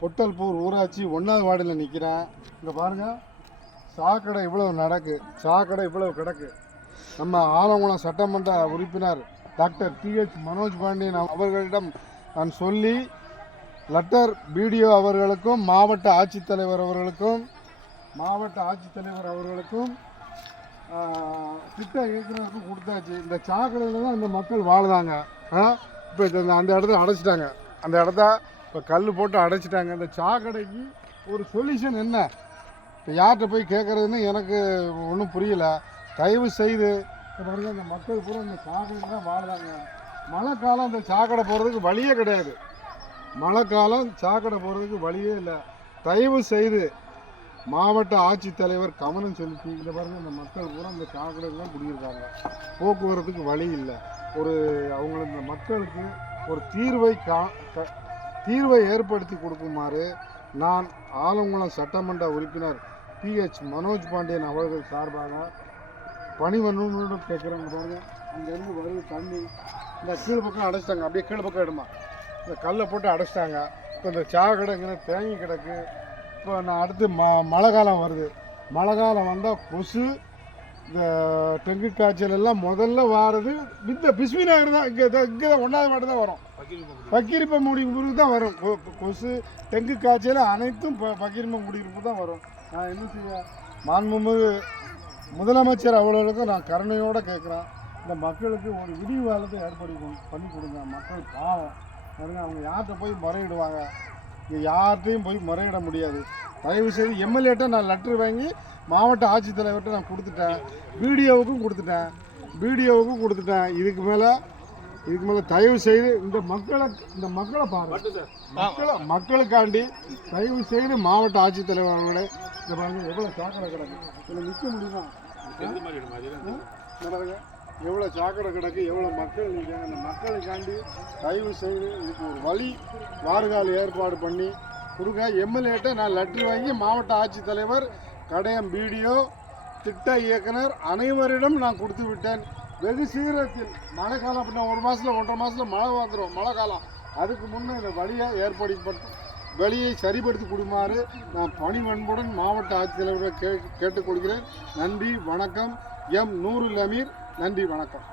பொட்டல்பூர் ஊராட்சி ஒன்றாவது வார்டில் நிற்கிறேன் இங்கே பாருங்கள் சாக்கடை இவ்வளவு நடக்கு சாக்கடை இவ்வளவு கிடக்கு. நம்ம ஆலங்குளம் சட்டமன்ற உறுப்பினர் டாக்டர் டிஹெச் மனோஜ் பாண்டியன் அவர்களிடம் நான் சொல்லி லெட்டர் பிடிஓ அவர்களுக்கும் மாவட்ட ஆட்சித்தலைவர் அவர்களுக்கும் மாவட்ட ஆட்சித்தலைவர் அவர்களுக்கும் திட்ட இயக்குனருக்கும் கொடுத்தாச்சு. இந்த சாக்கடையில் தான் இந்த மக்கள் வாழ்ந்தாங்க. இப்போ அந்த இடத்த அடைச்சிட்டாங்க. அந்த இடத்த இப்போ கல் போட்டு அடைச்சிட்டாங்க. இந்த சாக்கடைக்கு ஒரு சொல்யூஷன் என்ன? இப்போ யார்கிட்ட போய் கேட்குறதுன்னு எனக்கு ஒன்றும் புரியலை. தயவு செய்து பாருங்கள் பாருங்க இந்த மக்கள் பூரா இந்த சாக்கடை தான் வாழ்றாங்க. மழை காலம் இந்த சாக்கடை போகிறதுக்கு வழியே கிடையாது. மழை காலம் சாக்கடை போகிறதுக்கு வழியே இல்லை. தயவு செய்து மாவட்ட ஆட்சித்தலைவர் கவனம் செலுத்தி இந்த பாருங்க இந்த மக்கள் பூரா இந்த சாக்கடையில் தான் குடியிருக்காங்க. போக்குவரத்துக்கு வழி இல்லை. ஒரு அவங்களுக்கு இந்த மக்களுக்கு ஒரு தீர்வை கா க- தீர்வை ஏற்படுத்தி கொடுக்குமாறு நான் ஆலங்குளம் சட்டமன்ற உறுப்பினர் பிஹெச் மனோஜ் பாண்டியன் அவர்கள் சார்பாக பணிவண்ணோடு கேட்குறாங்க பாருங்க அங்கேருந்து வருது தண்ணி இந்த கீழ் பக்கம் அடைச்சிட்டாங்க. அப்படியே கீழ் பக்கம் இடமா இந்த கல்லை போட்டு அடைச்சிட்டாங்க. இப்போ இந்த சா சாக்கடைங்கிற தேங்கி கிடக்கு. இப்போ நான் அடுத்து ம மழை காலம் வருது. மழை காலம் வந்தால் கொசு இந்த டெங்கு காய்ச்சல் எல்லாம் முதல்ல வாரது இந்த பிஸ்மி நகர் தான் இங்கே தான் இங்கே தான் ஒன்றாவது மாட்டு தான் வரும். பக்கீரிப்பம் குடியிருப்பு தான் வரும். கொ- கொசு டெங்கு காய்ச்சல் அனைத்தும் ப பக்கிரிப்ப குடியிருப்பு தான் வரும். நான் என்ன செய்ய மாண்புமிகு முதலமைச்சர் அவர்களுக்கும் நான் கருணையோடு கேட்குறேன். இந்த மக்களுக்கு ஒரு விடிவு காலத்தை ஏற்படுத்தி கொடு- பண்ணி கொடுங்க. மக்கள் பாவம். பாருங்க அவங்க யார்கிட்ட போய் முறையிடுவாங்க? இங்கே யார்கிட்டையும் போய் முறையிட முடியாது. தயவு செய்து எம்எல்ஏட்ட நான் லெட்டர் வாங்கி மாவட்ட ஆட்சித்தலைவர்கிட்ட நான் கொடுத்துட்டேன். பிடிஓவுக்கும் கொடுத்துட்டேன். பிடிஓவுக்கும் கொடுத்துட்டேன். இதுக்கு மேலே இதுக்கு மேலே தயவு செய்து இந்த மக்களை இந்த மக்களை பாருங்க. மக்களை மக்களுக்காண்டி தயவு செய்து மாவட்ட ஆட்சித்தலைவர் அவர்களே இந்த பாருங்க எவ்வளோ சாக்கடை கிடக்கு. இதில் நிற்க முடியுமா? பாருங்க எவ்வளோ சாக்கடை கிடக்கு எவ்வளோ மக்கள் நிற்காங்க அந்த மக்களுக்காண்டி தயவு செய்து இதுக்கு ஒரு வழி வாறுகால் ஏற்பாடு பண்ணி கொடுங்க எம்எல்ஏட்ட நான் லெட்டர் வாங்கி மாவட்ட ஆட்சித்தலைவர் கடையம் பிடிஓ திட்ட இயக்குனர் அனைவரிடம் நான் கொடுத்து விட்டேன். வெகு சீக்கிரத்தில் மழை காலம் அப்படின்னா ஒரு மாதத்தில் ஒன்றரை மாதத்தில் மழை வந்துடும் மழை காலம். அதுக்கு முன்னே இந்த வழியை ஏற்படுத்தி வழியை சரிப்படுத்தி கொடுமாறு நான் பணிவன்புடன் மாவட்ட ஆட்சித்தலைவரை கே கேட்டுக்கொள்கிறேன். நன்றி வணக்கம். எம் நூறு அமீர் நன்றி வணக்கம்.